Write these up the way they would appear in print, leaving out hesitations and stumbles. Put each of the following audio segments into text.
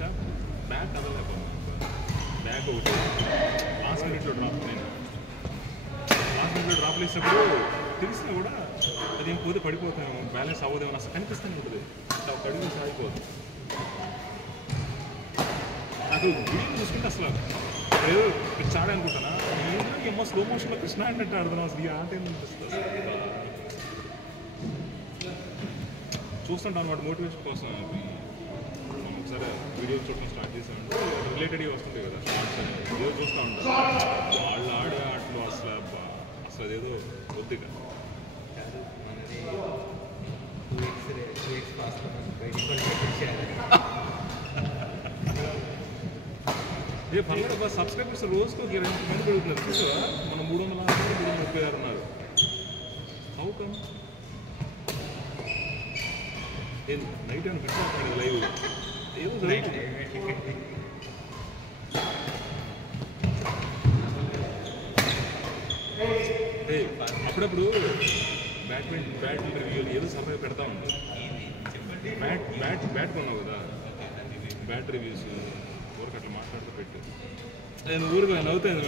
ఇంకా back కదలేకపోయాను. Back ఒకటి last మినిట్లో డ్రాప్ నేను లాస్ట్ మినిట్లో డ్రాప్ వేసినప్పుడు తెలిసినా కూడా అది పోతే పడిపోతాము, బ్యాలెన్స్ అవ్వదేమో అసలు కనిపిస్తూనే ఉంటుంది. అట్లా ఒక అడుగు సాగిపోదు. నాకు వీడియో చూసుకుంటే అసలు ఏదో చాడే అనుకుంటానా, ఏమో స్లో మోషన్లో కృష్ణ అంటే ఆడుతున్నాం. అసలు ఈ ఆట ఏమనిపిస్తుంది చూస్తుంటాను అనమాట, మోటివేషన్ కోసం. మనం ఒకసారి వీడియో చూడటం స్టార్ట్ చేసామంటే రిలేటెడ్ వస్తుంటాయి కదా షార్ట్స్ అని, ఏదో చూస్తూ ఉంటాం. వాళ్ళు ఆడే ఆటలు అసలు అదేదో కొద్దిగా ఏ పర్లేదు సబ్స్క్రైబర్స్ రోజుకు 20 మంది పెరుగుతున్నారు చూసావా. మనం 336 ఉన్నారు. అవుతాం నైట్ అని పెట్టాడు లైవ్ ఏదో అప్పుడప్పుడు బ్యాట్ రివ్యూలు ఏదో సమయం పెడతా ఉంటాం. బ్యాట్ కొన్నావు కదా, బ్యాట్ రివ్యూస్ ఊరికి అట్లా మాట్లాడుతూ పెట్టు. నేను ఊరికి నవ్వుతాను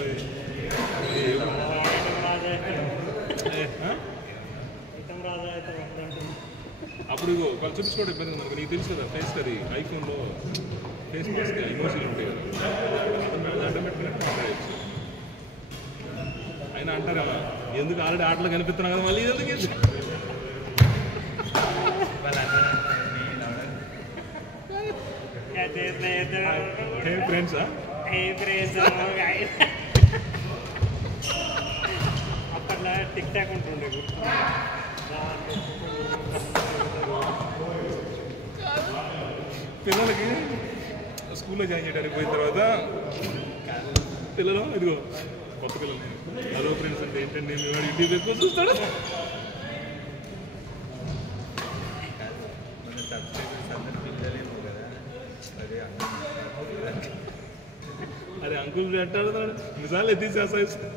అప్పుడు వాళ్ళు చూపించుకోవడం ఇబ్బంది మనకు. నీకు తెలుసు కదా ఫేస్ అది ఐఫోన్లో ఫేస్ మాస్క్ ఇమోషన్లు ఉంటాయి కదా, అడ్డం పెట్టుకున్నట్టు మాట్లాడచ్చు. అయినా అంటారా ఎందుకు ఆల్రెడీ ఆటలో కనిపిస్తున్నావు కదా మళ్ళీ ఎందుకు ఫ్రెండ్సా అప్పట్లో టిక్ టాక్ ఉంటుండే పిల్లలకి స్కూల్లో జాయిన్ చేయడానికి పోయిన తర్వాత పిల్లలు ఇదిగో కొత్త పిల్లలు హలో ఫ్రెండ్స్ అంటే ఏంటంటే ఇంటికి ఎక్కువ చూస్తాడు. అరే అంకుల్ అంటాడు నిజాలు తీసేస్తా.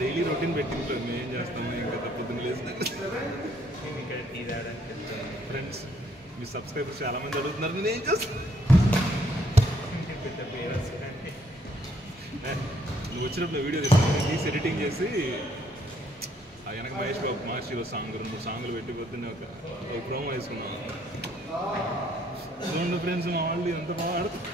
డైలీ రొటీన్ పెట్టింటారు. మేము ఏం చేస్తాము ఇంకా పొద్దున్న లేసిన ఫ్రెండ్స్ మీ సబ్స్క్రైబర్స్ చాలా మంది అడుగుతున్నారు, నేను ఏం చేస్తాను. నువ్వు వచ్చినప్పుడు వీడియో తీసి ఎడిటింగ్ చేసి వెనక మహేష్ బాబు మహర్షిలో సాంగ్ 2 సాంగులు పెట్టి పొద్దున్నే ఒక ప్రోమో వేసుకున్నాను. చూడండి ఫ్రెండ్స్ మా వాళ్ళు ఎంత బాగా ఆడుతున్నారు.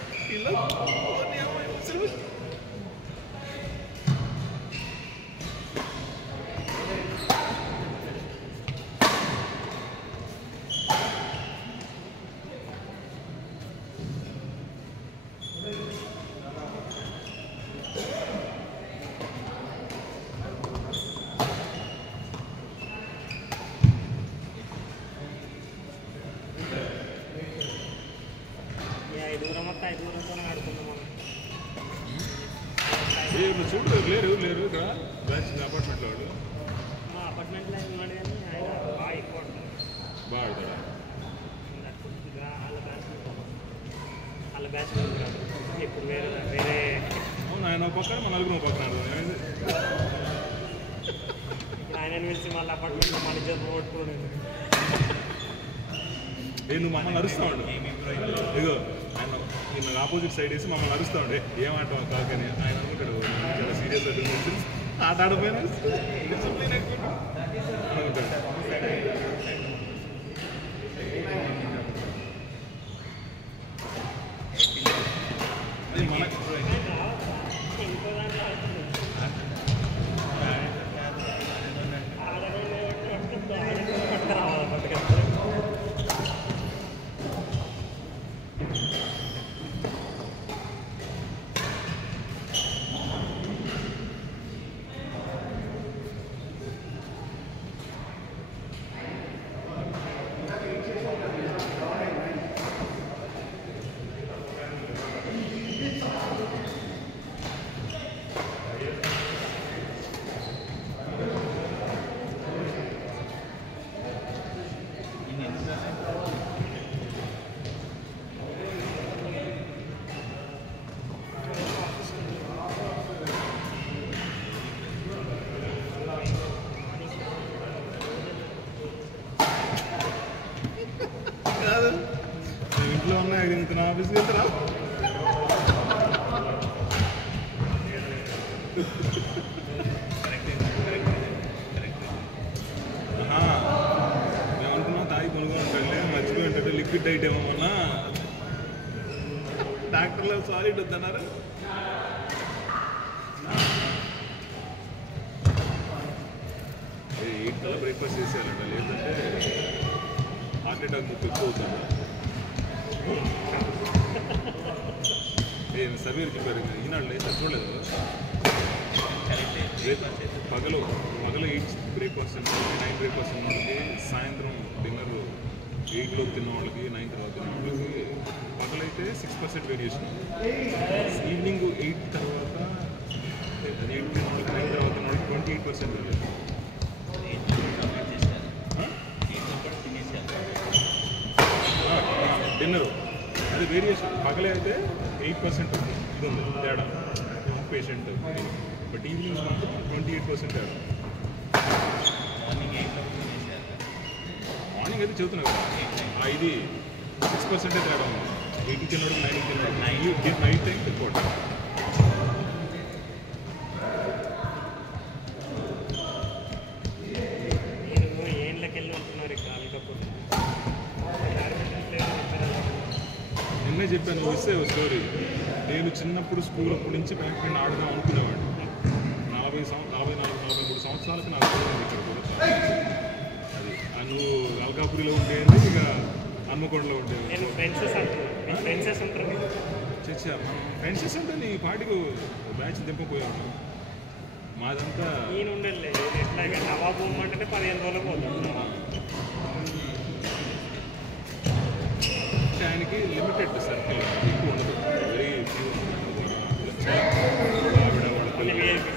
చూడు లేరు ఇక్కడ అపార్ట్మెంట్లో వాడు మా అపార్ట్మెంట్లో ఉన్నాడు కానీ ఆయన బాగా ఎక్కువ బాగా ఆడతాడా. వాళ్ళ బ్యాచ్ ఇప్పుడు వేరే అవును ఆయన పక్కన మన నలుగురు పక్కన ఆయన పిలిచి మళ్ళీ అపార్ట్మెంట్లో మన ఇద్దరు కొట్టుకోలేదు. నువ్వు మమ్మల్ని అరుస్తా ఉండు. ఇగో ఆయన నిన్న ఆపోజిట్ సైడ్ వేసి మమ్మల్ని అరుస్తా ఉండే ఏమంటావు కాకని. ఆయన ఇక్కడ చాలా సీరియస్ అవుతుంది, ఆట ఆడిపోయినా డిసిప్లిన్ అనుకుంటాడు. బ్యాగ్ తింటున్నా ఆఫీస్కి వెళ్తారా మేము అనుకున్నాం తాగి కొనుగోలు ఉంటాడులే మర్చిపోయి ఉంటాడు లిక్విడ్ డైట్ ఏమో మొన్న డాక్టర్లో సాలిడ్ వద్దన్నారు ఎయిట్ కల్లా బ్రేక్ఫాస్ట్ చేసేయాలంట లేదంటే హార్ట్ అటాక్ ముక్కు ఎక్కువ అవుతుంది సర్వేలు చెప్పారు ఈనాడు లేదు చూడలేదు పగలు 8 బ్రేక్ఫాస్ట్ 9 బ్రేక్ఫాస్ట్ ఉన్న వాళ్ళకి సాయంత్రం డిన్నర్ 8 తిన్న వాళ్ళకి 9 తర్వాత తిన్న వాళ్ళకి పగలైతే 6% వేరియేషన్ ఈవినింగ్ 8 తర్వాత 8 తిన్న వాళ్ళకి 9 తర్వాత తిన్న వాళ్ళకి 28% వేరియేషన్ డిన్నరు అది వేరియేషన్ పగలే అయితే 8% ఇది ఉంది తేడా పేషెంట్ బట్ ఈవినింగ్ మాత్రం 28% తేడా మార్నింగ్ అయితే చెబుతున్నావు కదా ఇది 6% తేడా ఉంది 8 తిన్నాడు 9 తిన్నాడు నైట్ టైం రిపోర్ట్ నిన్నే చెప్పాను నువ్వు ఇస్తే స్టోరీ నేను చిన్నప్పుడు స్కూల్ అప్పటి నుంచి బ్యాక్ పెయిన్ ఆడదాం అనుకునేవాడిని 44-43 సంవత్సరాలకు నాకు ఇక్కడ కూడా అది నువ్వు అల్కాపురిలో ఉండేది ఇక హన్మకొండలో ఉండేది ఫ్రెండ్సెస్ ఉంటారు చచ్చా ఫ్రెండ్సెస్ అంటే నీ పాటికి బ్యాచ్ దింపపోయాను మాదంతా నేను ఉండలే ఎట్లా నవాబు అంటేనే 15 రోజులు పోతాను ఆయనకి లిమిటెడ్ సర్కిల్ ఎక్కువ ఉండదు వెరీ ఫ్యూ ఆవిడ వాళ్ళ